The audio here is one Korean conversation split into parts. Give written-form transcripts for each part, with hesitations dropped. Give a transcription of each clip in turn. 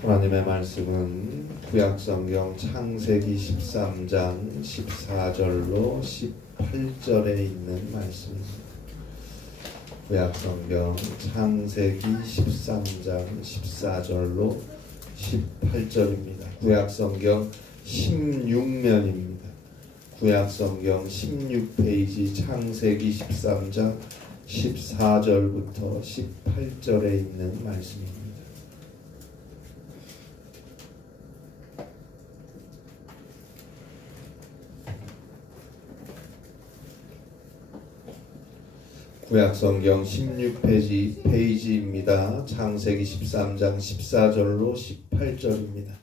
하나님의 말씀은 구약성경 창세기 13장 14절로 18절에 있는 말씀입니다. 구약성경 창세기 13장 14절로 18절입니다. 구약성경 16면입니다. 구약성경 16페이지 창세기 13장 14절부터 18절에 있는 말씀입니다. 구약성경 16페이지입니다. 창세기 13장 14절로 18절입니다.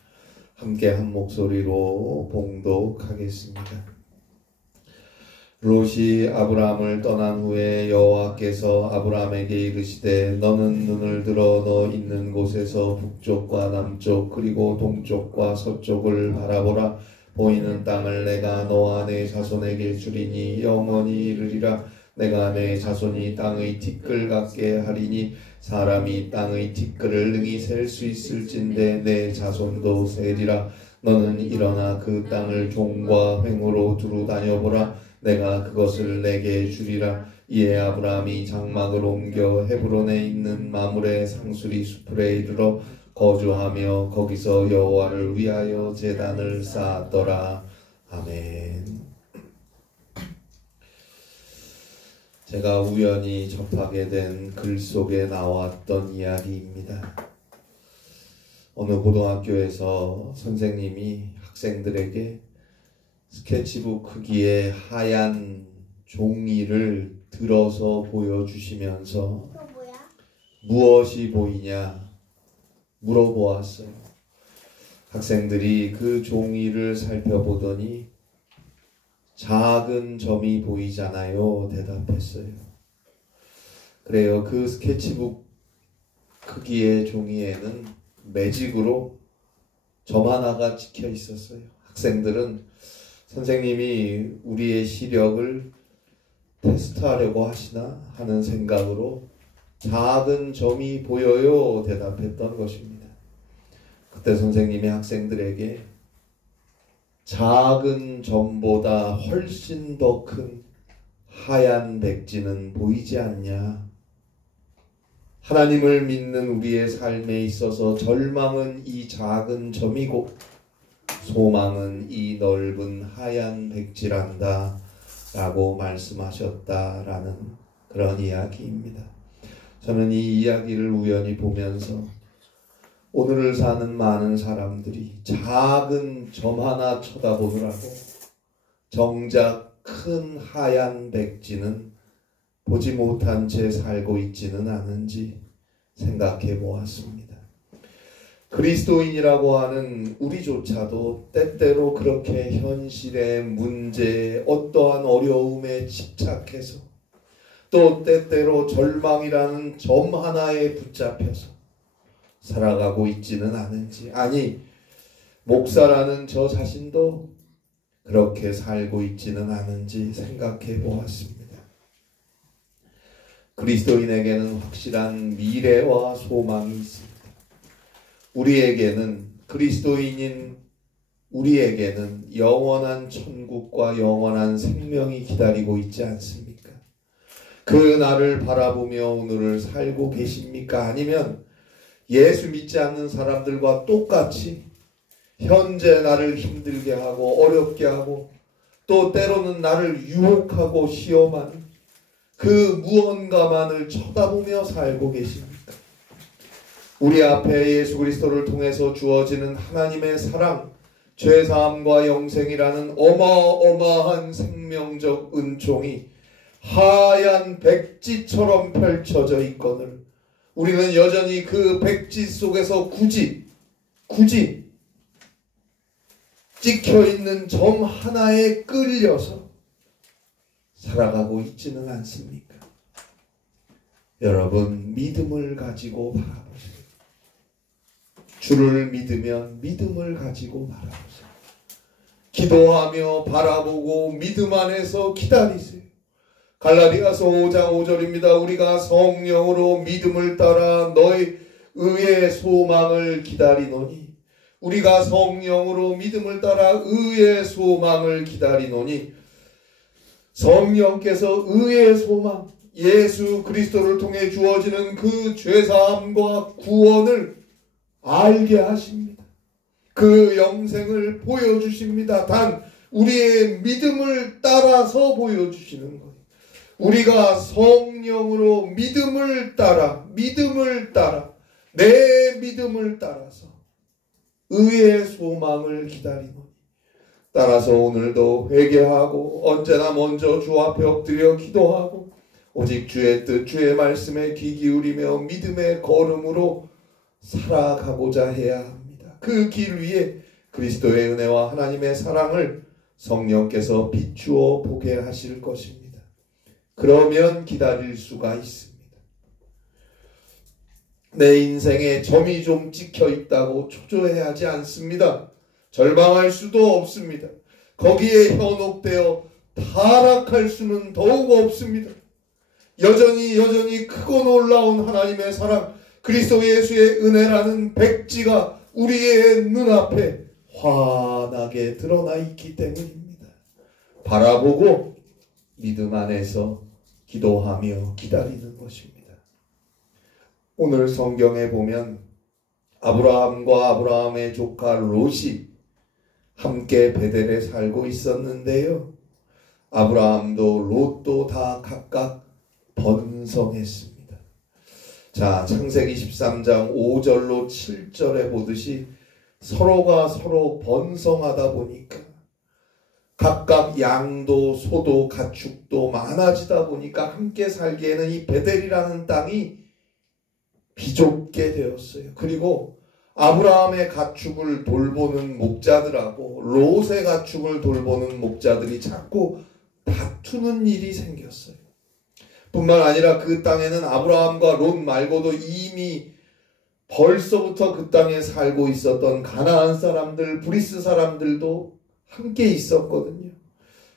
함께 한 목소리로 봉독하겠습니다. 롯이 아브라함을 떠난 후에 여호와께서 아브라함에게 이르시되 너는 눈을 들어 너 있는 곳에서 북쪽과 남쪽 그리고 동쪽과 서쪽을 바라보라. 보이는 땅을 내가 너와 내 자손에게 주리니 영원히 이르리라. 내가 내 자손이 땅의 티끌 같게 하리니 사람이 땅의 티끌을 능히 셀 수 있을진데 내 자손도 세리라. 너는 일어나 그 땅을 종과 횡으로 두루 다녀보라. 내가 그것을 내게 주리라. 이에 아브라함이 장막을 옮겨 헤브론에 있는 마므레 상수리 수풀에 이르러 거주하며 거기서 여호와를 위하여 제단을 쌓았더라. 아멘. 제가 우연히 접하게 된 글 속에 나왔던 이야기입니다. 어느 고등학교에서 선생님이 학생들에게 스케치북 크기의 하얀 종이를 들어서 보여주시면서 무엇이 보이냐 물어보았어요. 학생들이 그 종이를 살펴보더니 작은 점이 보이잖아요. 대답했어요. 그래요. 그 스케치북 크기의 종이에는 매직으로 점 하나가 찍혀 있었어요. 학생들은 선생님이 우리의 시력을 테스트하려고 하시나 하는 생각으로 작은 점이 보여요. 대답했던 것입니다. 그때 선생님이 학생들에게 작은 점보다 훨씬 더 큰 하얀 백지는 보이지 않냐? 하나님을 믿는 우리의 삶에 있어서 절망은 이 작은 점이고 소망은 이 넓은 하얀 백지란다 라고 말씀하셨다라는 그런 이야기입니다. 저는 이 이야기를 우연히 보면서 오늘을 사는 많은 사람들이 작은 점 하나 쳐다보느라고 정작 큰 하얀 백지는 보지 못한 채 살고 있지는 않은지 생각해 보았습니다. 그리스도인이라고 하는 우리조차도 때때로 그렇게 현실의 문제에 어떠한 어려움에 집착해서 또 때때로 절망이라는 점 하나에 붙잡혀서 살아가고 있지는 않은지, 아니 목사라는 저 자신도 그렇게 살고 있지는 않은지 생각해 보았습니다. 그리스도인에게는 확실한 미래와 소망이 있습니다. 우리에게는 그리스도인인 우리에게는 영원한 천국과 영원한 생명이 기다리고 있지 않습니까? 그 날을 바라보며 오늘을 살고 계십니까? 아니면 예수 믿지 않는 사람들과 똑같이 현재 나를 힘들게 하고 어렵게 하고 또 때로는 나를 유혹하고 시험하는 그 무언가만을 쳐다보며 살고 계십니까? 우리 앞에 예수 그리스도를 통해서 주어지는 하나님의 사랑, 죄사함과 영생이라는 어마어마한 생명적 은총이 하얀 백지처럼 펼쳐져 있거늘 우리는 여전히 그 백지 속에서 굳이 찍혀있는 점 하나에 끌려서 살아가고 있지는 않습니까? 여러분, 믿음을 가지고 바라보세요. 주를 믿으면 믿음을 가지고 바라보세요. 기도하며 바라보고 믿음 안에서 기다리세요. 갈라디아서 5장 5절입니다. 우리가 성령으로 믿음을 따라 너희 의의 소망을 기다리노니 우리가 성령으로 믿음을 따라 의의 소망을 기다리노니 성령께서 의의 소망 예수 그리스도를 통해 주어지는 그 죄사함과 구원을 알게 하십니다. 그 영생을 보여주십니다. 단 우리의 믿음을 따라서 보여주시는 거예요. 우리가 성령으로 믿음을 따라 내 믿음을 따라서 의의 소망을 기다리노니 따라서 오늘도 회개하고 언제나 먼저 주 앞에 엎드려 기도하고 오직 주의 뜻 주의 말씀에 귀 기울이며 믿음의 걸음으로 살아가고자 해야 합니다. 그 길 위에 그리스도의 은혜와 하나님의 사랑을 성령께서 비추어 보게 하실 것입니다. 그러면 기다릴 수가 있습니다. 내 인생에 점이 좀 찍혀 있다고 초조해하지 않습니다. 절망할 수도 없습니다. 거기에 현혹되어 타락할 수는 더욱 없습니다. 여전히 크고 놀라운 하나님의 사랑, 그리스도 예수의 은혜라는 백지가 우리의 눈앞에 환하게 드러나 있기 때문입니다. 바라보고 믿음 안에서 기도하며 기다리는 것입니다. 오늘 성경에 보면 아브라함과 아브라함의 조카 롯이 함께 베델에 살고 있었는데요. 아브라함도 롯도 다 각각 번성했습니다. 자, 창세기 13장 5절로 7절에 보듯이 서로가 서로 번성하다 보니까 각각 양도 소도 가축도 많아지다 보니까 함께 살기에는 이 베델이라는 땅이 비좁게 되었어요. 그리고 아브라함의 가축을 돌보는 목자들하고 롯의 가축을 돌보는 목자들이 자꾸 다투는 일이 생겼어요. 뿐만 아니라 그 땅에는 아브라함과 롯 말고도 이미 벌써부터 그 땅에 살고 있었던 가나안 사람들, 브리스 사람들도 함께 있었거든요.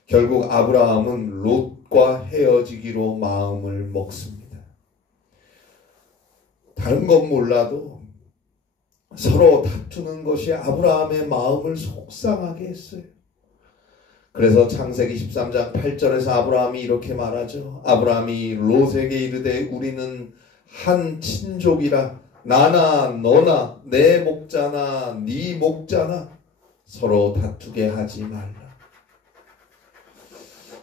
결국 아브라함은 롯과 헤어지기로 마음을 먹습니다. 다른 건 몰라도 서로 다투는 것이 아브라함의 마음을 속상하게 했어요. 그래서 창세기 13장 8절에서 아브라함이 이렇게 말하죠. 아브라함이 롯에게 이르되 우리는 한 친족이라 나나 너나 내 목자나 네 목자나 서로 다투게 하지 말라.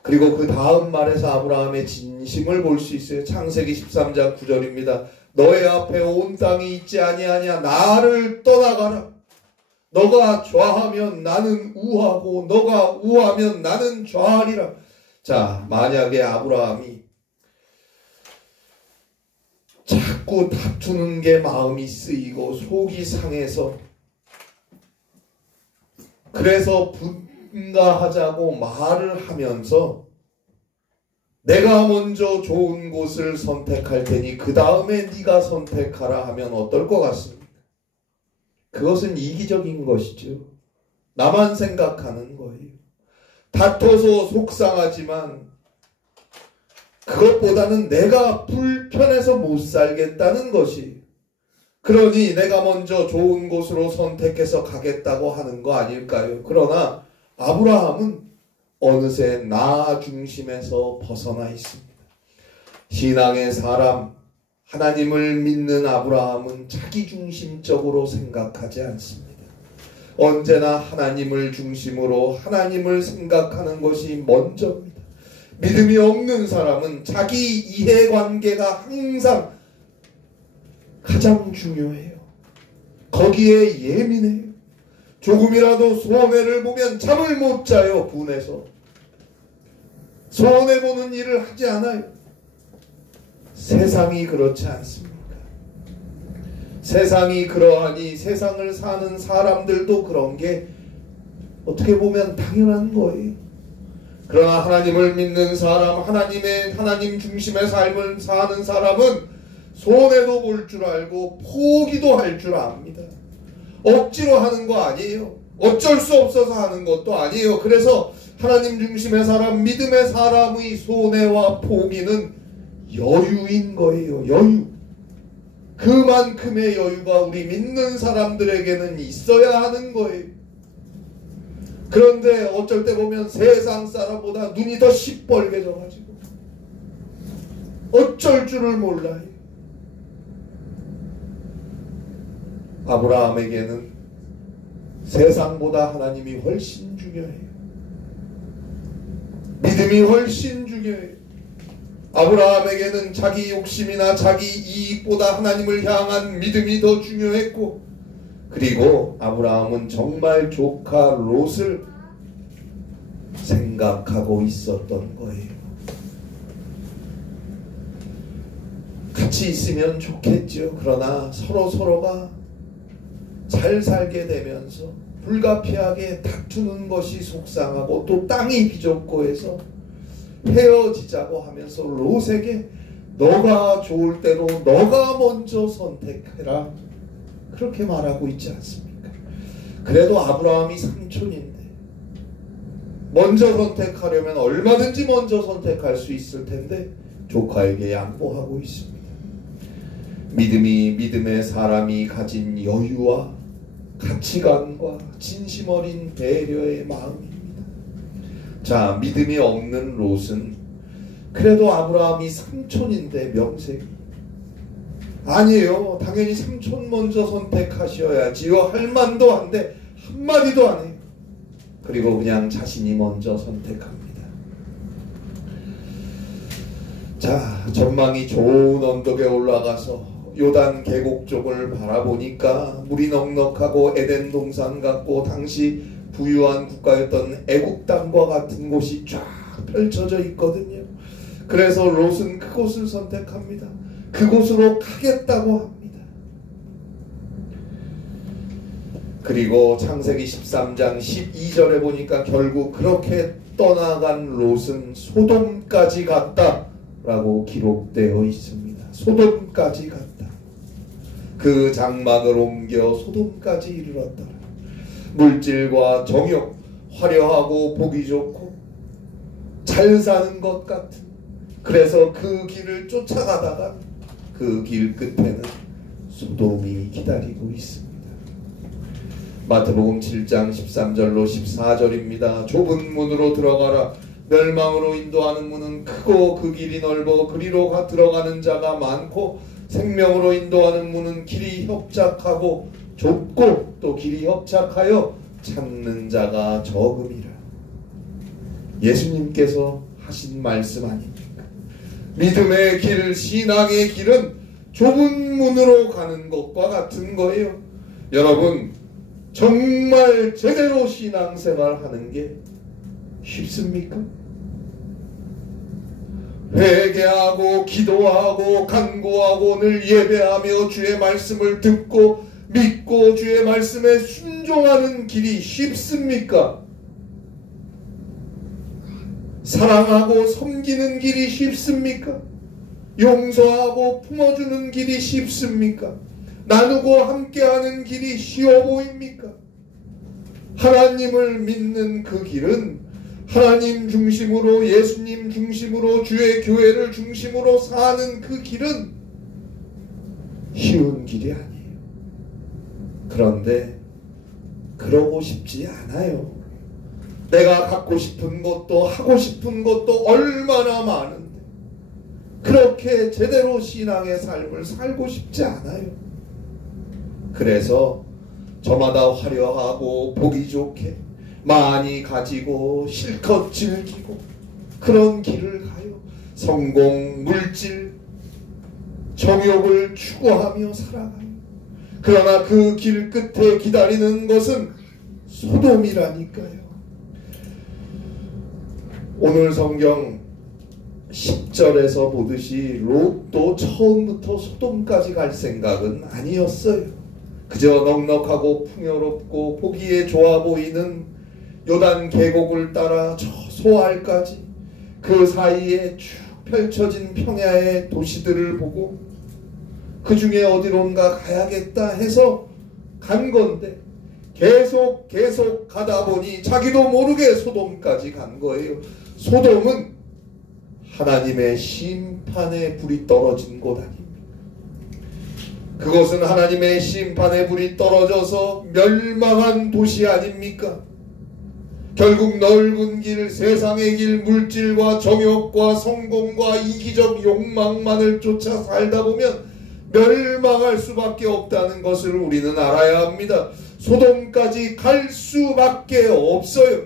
그리고 그 다음 말에서 아브라함의 진심을 볼 수 있어요. 창세기 13장 9절입니다. 너의 앞에 온 땅이 있지 아니하냐. 나를 떠나가라. 너가 좌하면 나는 우하고 너가 우하면 나는 좌하리라. 자, 만약에 아브라함이 자꾸 다투는 게 마음이 쓰이고 속이 상해서 그래서 분가하자고 말을 하면서 내가 먼저 좋은 곳을 선택할 테니 그 다음에 네가 선택하라 하면 어떨 것 같습니까? 그것은 이기적인 것이죠. 나만 생각하는 거예요. 다퉈서 속상하지만 그것보다는 내가 불편해서 못 살겠다는 것이, 그러니 내가 먼저 좋은 곳으로 선택해서 가겠다고 하는 거 아닐까요? 그러나 아브라함은 어느새 나 중심에서 벗어나 있습니다. 신앙의 사람, 하나님을 믿는 아브라함은 자기 중심적으로 생각하지 않습니다. 언제나 하나님을 중심으로 하나님을 생각하는 것이 먼저입니다. 믿음이 없는 사람은 자기 이해관계가 항상 가장 중요해요. 거기에 예민해요. 조금이라도 손해를 보면 잠을 못 자요. 분해서 손해보는 일을 하지 않아요. 세상이 그렇지 않습니까? 세상이 그러하니 세상을 사는 사람들도 그런 게 어떻게 보면 당연한 거예요. 그러나 하나님을 믿는 사람, 하나님 중심의 삶을 사는 사람은 손해도 볼 줄 알고 포기도 할 줄 압니다. 억지로 하는 거 아니에요. 어쩔 수 없어서 하는 것도 아니에요. 그래서 하나님 중심의 사람, 믿음의 사람의 손해와 포기는 여유인 거예요. 여유. 그만큼의 여유가 우리 믿는 사람들에게는 있어야 하는 거예요. 그런데 어쩔 때 보면 세상 사람보다 눈이 더 시뻘개져가지고 어쩔 줄을 몰라요. 아브라함에게는 세상보다 하나님이 훨씬 중요해요. 믿음이 훨씬 중요해요. 아브라함에게는 자기 욕심이나 자기 이익보다 하나님을 향한 믿음이 더 중요했고, 그리고 아브라함은 정말 조카 롯을 생각하고 있었던 거예요. 같이 있으면 좋겠죠. 그러나 서로가 잘 살게 되면서 불가피하게 다투는 것이 속상하고 또 땅이 비좁고 해서 헤어지자고 하면서 롯에게 너가 좋을 대로 너가 먼저 선택해라, 그렇게 말하고 있지 않습니까? 그래도 아브라함이 삼촌인데 먼저 선택하려면 얼마든지 먼저 선택할 수 있을 텐데 조카에게 양보하고 있습니다. 믿음이 믿음의 사람이 가진 여유와 가치관과 진심 어린 배려의 마음입니다. 자, 믿음이 없는 롯은 그래도 아브라함이 삼촌인데 명색이 아니에요. 당연히 삼촌 먼저 선택하셔야지요. 할 만도 한데 한마디도 안 해요. 그리고 그냥 자신이 먼저 선택합니다. 자, 전망이 좋은 언덕에 올라가서 요단 계곡 쪽을 바라보니까 물이 넉넉하고 에덴 동산 같고 당시 부유한 국가였던 애국 땅과 같은 곳이 쫙 펼쳐져 있거든요. 그래서 롯은 그곳을 선택합니다. 그곳으로 가겠다고 합니다. 그리고 창세기 13장 12절에 보니까 결국 그렇게 떠나간 롯은 소돔까지 갔다라고 기록되어 있습니다. 소돔까지 갔다. 그 장막을 옮겨 소돔까지 이르렀더라. 물질과 정욕, 화려하고 보기 좋고 잘 사는 것 같은, 그래서 그 길을 쫓아가다가 그 길 끝에는 소돔이 기다리고 있습니다. 마태복음 7장 13절로 14절입니다. 좁은 문으로 들어가라. 멸망으로 인도하는 문은 크고 그 길이 넓어 그리로 들어가는 자가 많고, 생명으로 인도하는 문은 길이 협착하고 좁고 또 길이 협착하여 찾는 자가 적음이라. 예수님께서 하신 말씀 아닙니까? 믿음의 길, 신앙의 길은 좁은 문으로 가는 것과 같은 거예요. 여러분, 정말 제대로 신앙생활 하는 게 쉽습니까? 회개하고 기도하고 간구하고 늘 예배하며 주의 말씀을 듣고 믿고 주의 말씀에 순종하는 길이 쉽습니까? 사랑하고 섬기는 길이 쉽습니까? 용서하고 품어주는 길이 쉽습니까? 나누고 함께하는 길이 쉬워 보입니까? 하나님을 믿는 그 길은 하나님 중심으로, 예수님 중심으로, 주의 교회를 중심으로 사는 그 길은 쉬운 길이 아니에요. 그런데 그러고 싶지 않아요. 내가 갖고 싶은 것도 하고 싶은 것도 얼마나 많은데 그렇게 제대로 신앙의 삶을 살고 싶지 않아요. 그래서 저마다 화려하고 보기 좋게 많이 가지고 실컷 즐기고 그런 길을 가요. 성공, 물질, 정욕을 추구하며 살아가요. 그러나 그 길 끝에 기다리는 것은 소돔이라니까요. 오늘 성경 10절에서 보듯이 롯도 처음부터 소돔까지 갈 생각은 아니었어요. 그저 넉넉하고 풍요롭고 보기에 좋아 보이는 요단 계곡을 따라 저 소알까지 그 사이에 쭉 펼쳐진 평야의 도시들을 보고 그 중에 어디론가 가야겠다 해서 간 건데 계속 가다 보니 자기도 모르게 소돔까지 간 거예요. 소돔은 하나님의 심판의 불이 떨어진 곳 아닙니까? 그것은 하나님의 심판의 불이 떨어져서 멸망한 도시 아닙니까? 결국 넓은 길, 세상의 길, 물질과 정욕과 성공과 이기적 욕망만을 쫓아 살다 보면 멸망할 수밖에 없다는 것을 우리는 알아야 합니다. 소돔까지 갈 수밖에 없어요.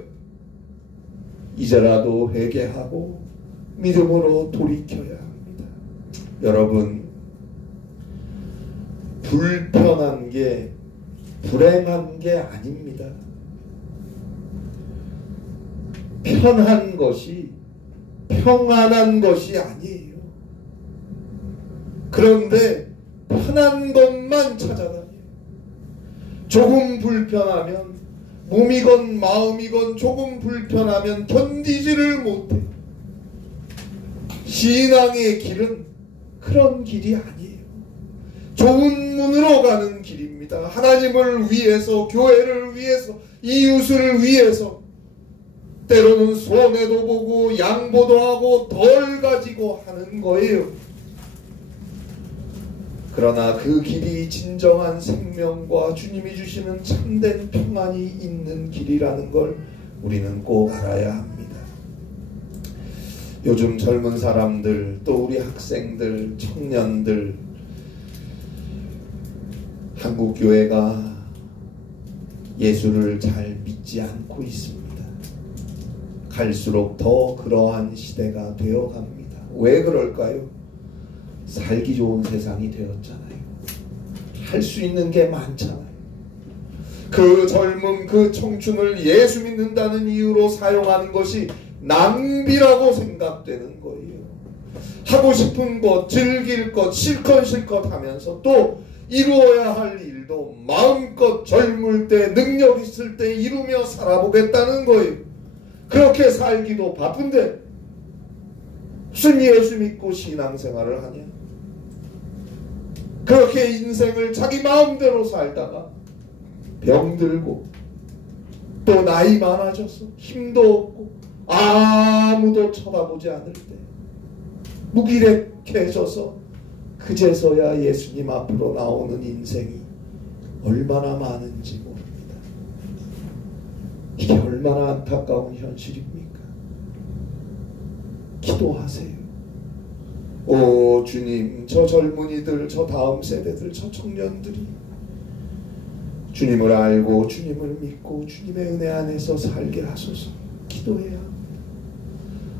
이제라도 회개하고 믿음으로 돌이켜야 합니다. 여러분, 불편한 게 불행한 게 아닙니다. 편한 것이 평안한 것이 아니에요. 그런데 편한 것만 찾아다녀요. 조금 불편하면, 몸이건 마음이건 조금 불편하면 견디지를 못해요. 신앙의 길은 그런 길이 아니에요. 좋은 문으로 가는 길입니다. 하나님을 위해서, 교회를 위해서, 이웃을 위해서, 때로는 손해도 보고 양보도 하고 덜 가지고 하는 거예요. 그러나 그 길이 진정한 생명과 주님이 주시는 참된 평안이 있는 길이라는 걸 우리는 꼭 알아야 합니다. 요즘 젊은 사람들, 또 우리 학생들, 청년들, 한국 교회가 예수를 잘 믿지 않고 있습니다. 갈수록 더 그러한 시대가 되어갑니다. 왜 그럴까요? 살기 좋은 세상이 되었잖아요. 할 수 있는 게 많잖아요. 그 젊음, 그 청춘을 예수 믿는다는 이유로 사용하는 것이 낭비라고 생각되는 거예요. 하고 싶은 것, 즐길 것, 실컷 하면서 또 이루어야 할 일도 마음껏 젊을 때, 능력 있을 때 이루며 살아보겠다는 거예요. 그렇게 살기도 바쁜데 무슨 예수 믿고 신앙생활을 하냐? 그렇게 인생을 자기 마음대로 살다가 병들고 또 나이 많아져서 힘도 없고 아무도 쳐다보지 않을 때 무기력해져서 그제서야 예수님 앞으로 나오는 인생이 얼마나 많은지 모릅니다. 이게 얼마나 안타까운 현실입니까? 기도하세요. 오 주님, 저 젊은이들, 저 다음 세대들, 저 청년들이 주님을 알고 주님을 믿고 주님의 은혜 안에서 살게 하소서. 기도해야 합니다.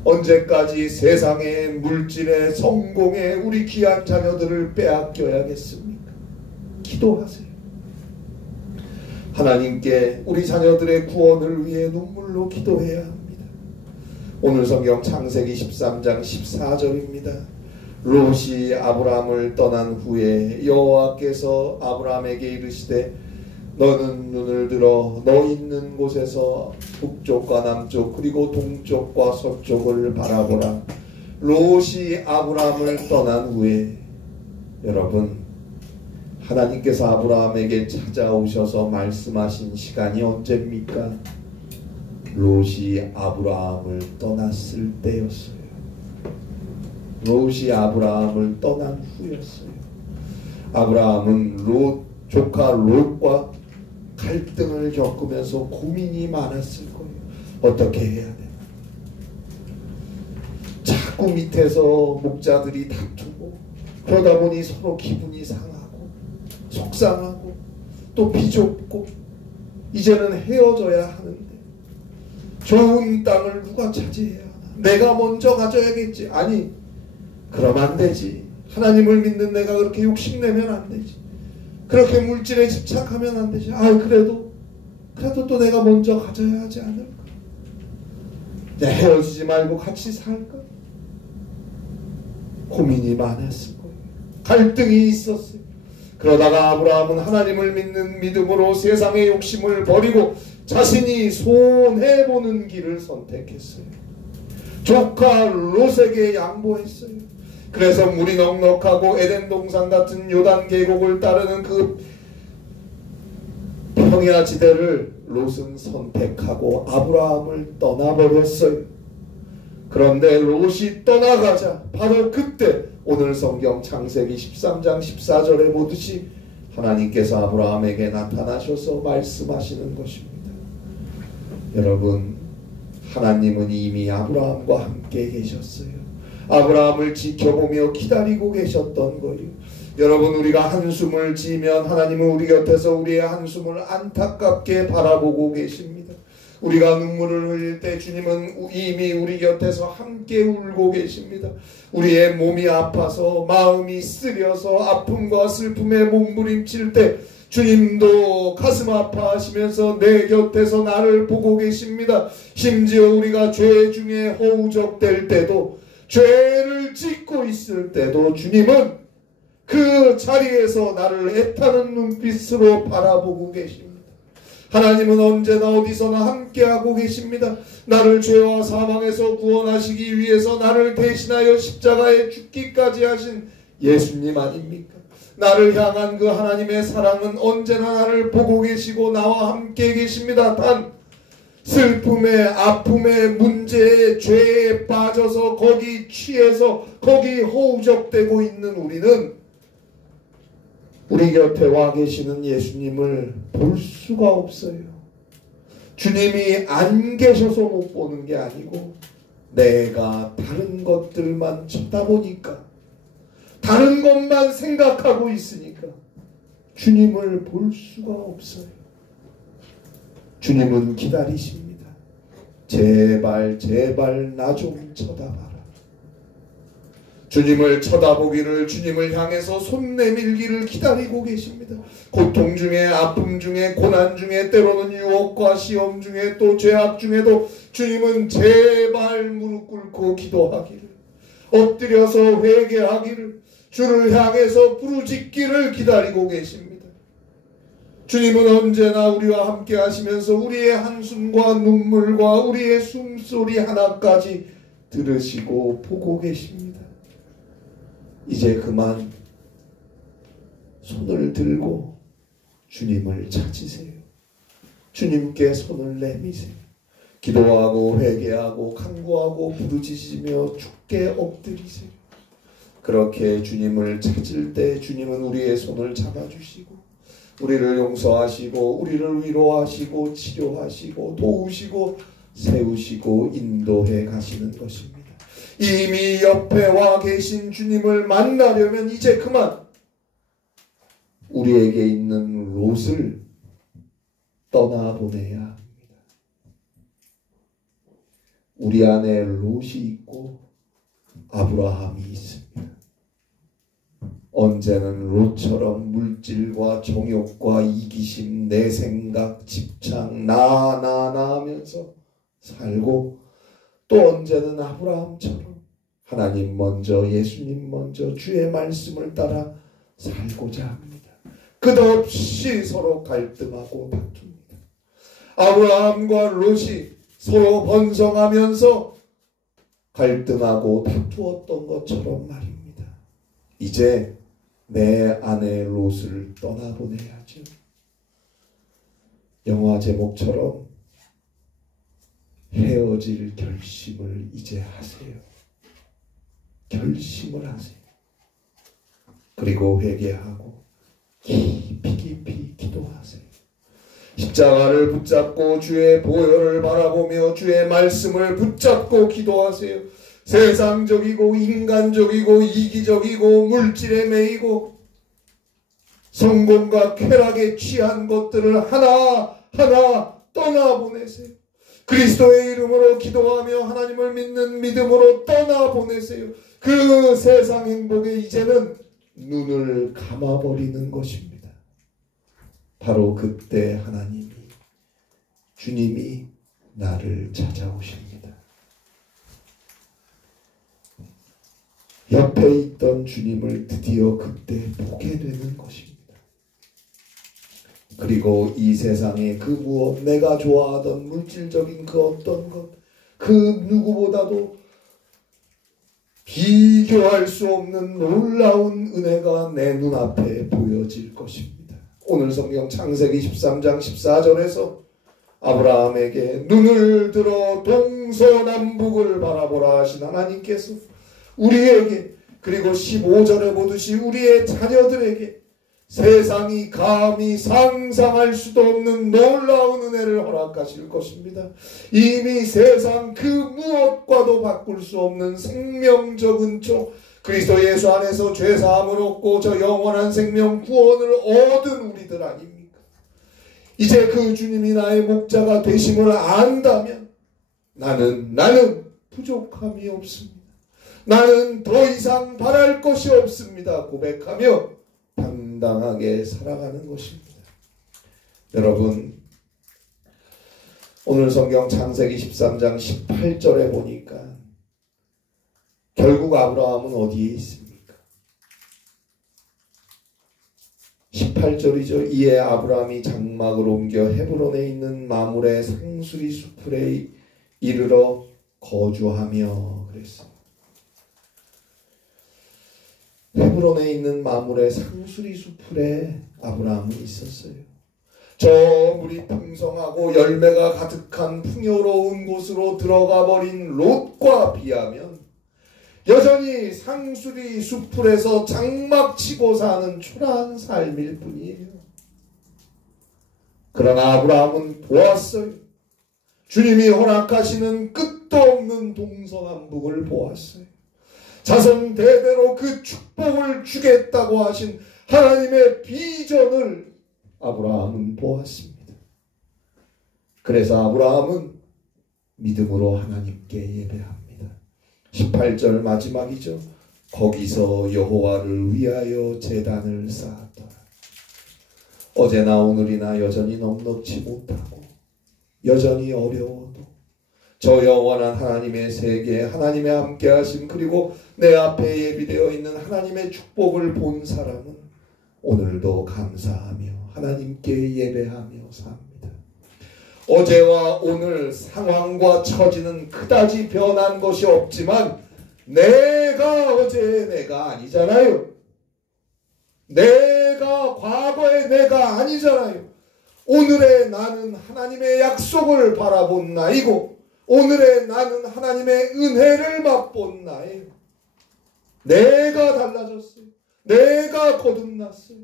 언제까지 세상의 물질에 성공에 우리 귀한 자녀들을 빼앗겨야겠습니까? 기도하세요. 하나님께 우리 자녀들의 구원을 위해 눈물로 기도해야 합니다. 오늘 성경 창세기 13장 14절입니다. 롯이 아브라함을 떠난 후에 여호와께서 아브라함에게 이르시되 너는 눈을 들어 너 있는 곳에서 북쪽과 남쪽 그리고 동쪽과 서쪽을 바라보라. 롯이 아브라함을 떠난 후에, 여러분, 하나님께서 아브라함에게 찾아오셔서 말씀하신 시간이 언제입니까? 롯이 아브라함을 떠났을 때였어요. 롯이 아브라함을 떠난 후였어요. 아브라함은 조카 롯과 갈등을 겪으면서 고민이 많았을 거예요. 어떻게 해야 되나? 자꾸 밑에서 목자들이 다투고 그러다 보니 서로 기분이 상하고 속상하고 또 비좁고 이제는 헤어져야 하는데 좋은 땅을 누가 차지해야 하나? 내가 먼저 가져야겠지. 아니, 그러면 안 되지. 하나님을 믿는 내가 그렇게 욕심내면 안 되지. 그렇게 물질에 집착하면 안 되지. 그래도 또 내가 먼저 가져야 하지 않을까? 헤어지지 말고 같이 살까? 고민이 많았을 거예요. 갈등이 있었어요. 그러다가 아브라함은 하나님을 믿는 믿음으로 세상의 욕심을 버리고 자신이 손해보는 길을 선택했어요. 조카 롯에게 양보했어요. 그래서 물이 넉넉하고 에덴 동산 같은 요단 계곡을 따르는 그 평야 지대를 롯은 선택하고 아브라함을 떠나버렸어요. 그런데 롯이 떠나가자 바로 그때 오늘 성경 창세기 13장 14절에 보듯이 하나님께서 아브라함에게 나타나셔서 말씀하시는 것입니다. 여러분, 하나님은 이미 아브라함과 함께 계셨어요. 아브라함을 지켜보며 기다리고 계셨던 거예요. 여러분, 우리가 한숨을 지으면 하나님은 우리 곁에서 우리의 한숨을 안타깝게 바라보고 계십니다. 우리가 눈물을 흘릴 때 주님은 이미 우리 곁에서 함께 울고 계십니다. 우리의 몸이 아파서 마음이 쓰려서 아픔과 슬픔에 몸부림칠 때 주님도 가슴 아파하시면서 내 곁에서 나를 보고 계십니다. 심지어 우리가 죄 중에 허우적될 때도, 죄를 짓고 있을 때도 주님은 그 자리에서 나를 애타는 눈빛으로 바라보고 계십니다. 하나님은 언제나 어디서나 함께하고 계십니다. 나를 죄와 사망에서 구원하시기 위해서 나를 대신하여 십자가에 죽기까지 하신 예수님 아닙니까? 나를 향한 그 하나님의 사랑은 언제나 나를 보고 계시고 나와 함께 계십니다. 단 슬픔에, 아픔에, 문제에, 죄에 빠져서 거기 취해서 거기 허우적대고 있는 우리는 우리 곁에 와 계시는 예수님을 볼 수가 없어요. 주님이 안 계셔서 못 보는 게 아니고 내가 다른 것들만 쳐다보니까, 다른 것만 생각하고 있으니까 주님을 볼 수가 없어요. 주님은 기다리십니다. 제발 제발 나 좀 쳐다봐라. 주님을 쳐다보기를, 주님을 향해서 손 내밀기를 기다리고 계십니다. 고통 중에, 아픔 중에, 고난 중에, 때로는 유혹과 시험 중에, 또 죄악 중에도 주님은 제발 무릎 꿇고 기도하기를, 엎드려서 회개하기를, 주를 향해서 부르짖기를 기다리고 계십니다. 주님은 언제나 우리와 함께 하시면서 우리의 한숨과 눈물과 우리의 숨소리 하나까지 들으시고 보고 계십니다. 이제 그만 손을 들고 주님을 찾으세요. 주님께 손을 내미세요. 기도하고 회개하고 간구하고 부르짖으며 주께 엎드리세요. 그렇게 주님을 찾을 때 주님은 우리의 손을 잡아주시고 우리를 용서하시고 우리를 위로하시고 치료하시고 도우시고 세우시고 인도해 가시는 것입니다. 이미 옆에 와 계신 주님을 만나려면 이제 그만 우리에게 있는 롯을 떠나보내야 합니다. 우리 안에 롯이 있고 아브라함이 있습니다. 언제는 롯처럼 물질과 정욕과 이기심, 내 생각, 집착, 나 하면서 살고, 또 언제는 아브라함처럼 하나님 먼저, 예수님 먼저, 주의 말씀을 따라 살고자 합니다. 끝없이 서로 갈등하고 다툽니다. 아브라함과 롯이 서로 번성하면서 갈등하고 다투었던 것처럼 말입니다. 이제 내 아내 롯을 떠나보내야죠. 영화 제목처럼 헤어질 결심을 이제 하세요. 결심을 하세요. 그리고 회개하고 깊이 기도하세요. 십자가를 붙잡고 주의 보혈을 바라보며 주의 말씀을 붙잡고 기도하세요. 세상적이고 인간적이고 이기적이고 물질에 매이고 성공과 쾌락에 취한 것들을 하나하나 떠나보내세요. 그리스도의 이름으로 기도하며 하나님을 믿는 믿음으로 떠나보내세요. 그 세상 행복에 이제는 눈을 감아버리는 것입니다. 바로 그때 하나님이, 주님이 나를 찾아오십니다. 옆에 있던 주님을 드디어 그때 보게 되는 것입니다. 그리고 이 세상의 그 무엇, 내가 좋아하던 물질적인 그 어떤 것, 그 누구보다도 비교할 수 없는 놀라운 은혜가 내 눈앞에 보여질 것입니다. 오늘 성경 창세기 13장 14절에서 아브라함에게 눈을 들어 동서남북을 바라보라 하신 하나님께서 우리에게 그리고 15절에 보듯이 우리의 자녀들에게 세상이 감히 상상할 수도 없는 놀라운 은혜를 허락하실 것입니다. 이미 세상 그 무엇과도 바꿀 수 없는 생명적 은총, 그리스도 예수 안에서 죄사함을 얻고 저 영원한 생명 구원을 얻은 우리들 아닙니까? 이제 그 주님이 나의 목자가 되심을 안다면 나는 부족함이 없습니다. 나는 더 이상 바랄 것이 없습니다. 고백하며 당당하게 살아가는 것입니다. 여러분, 오늘 성경 창세기 13장 18절에 보니까 결국 아브라함은 어디에 있습니까? 18절이죠. 이에 아브라함이 장막을 옮겨 헤브론에 있는 마물의 상수리 수풀에 이르러 거주하며 그랬습니다. 헤브론에 있는 마물의 상수리 수풀에 아브라함은 있었어요. 저 물이 풍성하고 열매가 가득한 풍요로운 곳으로 들어가 버린 롯과 비하면 여전히 상수리 수풀에서 장막 치고 사는 초라한 삶일 뿐이에요. 그러나 아브라함은 보았어요. 주님이 허락하시는 끝도 없는 동서남북을 보았어요. 자손 대대로 그 축복을 주겠다고 하신 하나님의 비전을 아브라함은 보았습니다. 그래서 아브라함은 믿음으로 하나님께 예배합니다. 18절 마지막이죠. 거기서 여호와를 위하여 제단을 쌓았더라. 어제나 오늘이나 여전히 넉넉지 못하고 여전히 어려워도 저 영원한 하나님의 세계, 하나님의 함께하심, 그리고 내 앞에 예비되어 있는 하나님의 축복을 본 사람은 오늘도 감사하며 하나님께 예배하며 삽니다. 어제와 오늘 상황과 처지는 그다지 변한 것이 없지만 내가 어제의 내가 아니잖아요. 내가 과거의 내가 아니잖아요. 오늘의 나는 하나님의 약속을 바라본 나이고 오늘의 나는 하나님의 은혜를 맛본 나예요. 내가 달라졌어요. 내가 거듭났어요.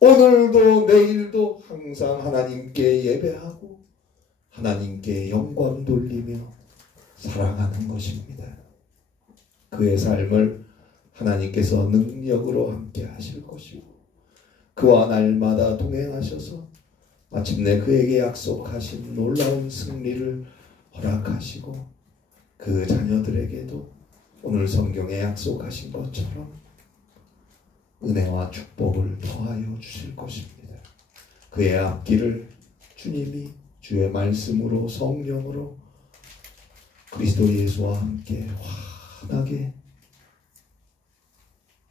오늘도 내일도 항상 하나님께 예배하고 하나님께 영광 돌리며 살아가는 것입니다. 그의 삶을 하나님께서 능력으로 함께 하실 것이고 그와 날마다 동행하셔서 마침내 그에게 약속하신 놀라운 승리를 허락하시고 그 자녀들에게도 오늘 성경에 약속하신 것처럼 은혜와 축복을 더하여 주실 것입니다. 그의 앞길을 주님이 주의 말씀으로 성령으로 그리스도 예수와 함께 환하게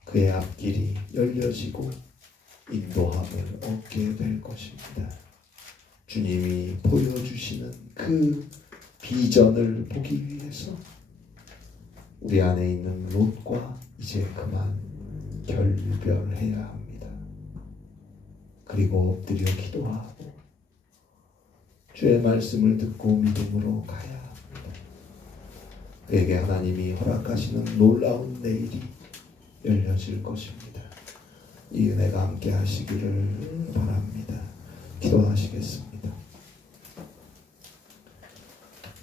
그의 앞길이 열려지고 인도함을 얻게 될 것입니다. 주님이 보여주시는 그 비전을 보기 위해서 우리 안에 있는 롯과 이제 그만 결별해야 합니다. 그리고 엎드려 기도하고 주의 말씀을 듣고 믿음으로 가야 합니다. 그에게 하나님이 허락하시는 놀라운 내일이 열려질 것입니다. 이 은혜가 함께 하시기를 바랍니다. 기도하시겠습니다.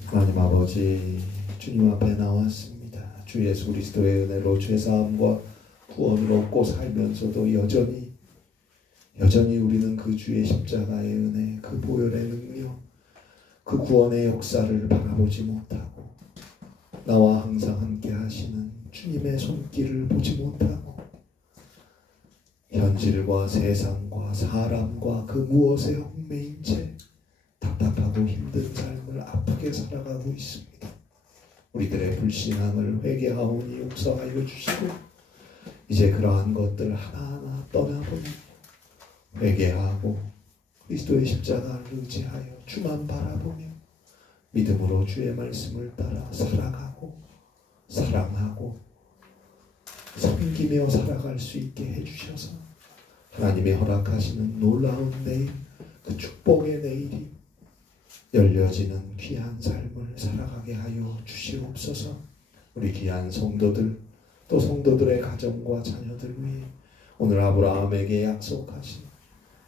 하나님 아버지, 주님 앞에 나왔습니다. 주 예수 그리스도의 은혜로 죄사함과 구원을 얻고 살면서도 여전히 우리는 그 주의 십자가의 은혜, 그 보혈의 능력, 그 구원의 역사를 바라보지 못하고 나와 항상 함께 하시는 주님의 손길을 보지 못하고 현실과 세상과 사람과 그 무엇에 얽매인 채 답답하고 힘든 삶을 아프게 살아가고 있습니다. 우리들의 불신앙을 회개하오니 용서하여 주시고 이제 그러한 것들 하나하나 떠나보니 회개하고 그리스도의 십자가를 의지하여 주만 바라보며 믿음으로 주의 말씀을 따라 살아가고 사랑하고 섬기며 살아갈 수 있게 해주셔서 하나님의 허락하시는 놀라운 내일, 그 축복의 내일이 열려지는 귀한 삶을 살아가게 하여 주시옵소서. 우리 귀한 성도들 또 성도들의 가정과 자녀들 위해 오늘 아브라함에게 약속하신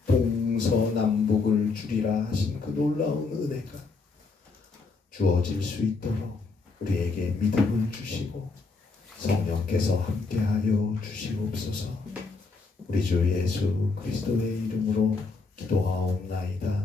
동서남북을 주리라 하신 그 놀라운 은혜가 주어질 수 있도록 우리에게 믿음을 주시고 성령께서 함께하여 주시옵소서. 우리 주 예수 그리스도의 이름으로 기도하옵나이다.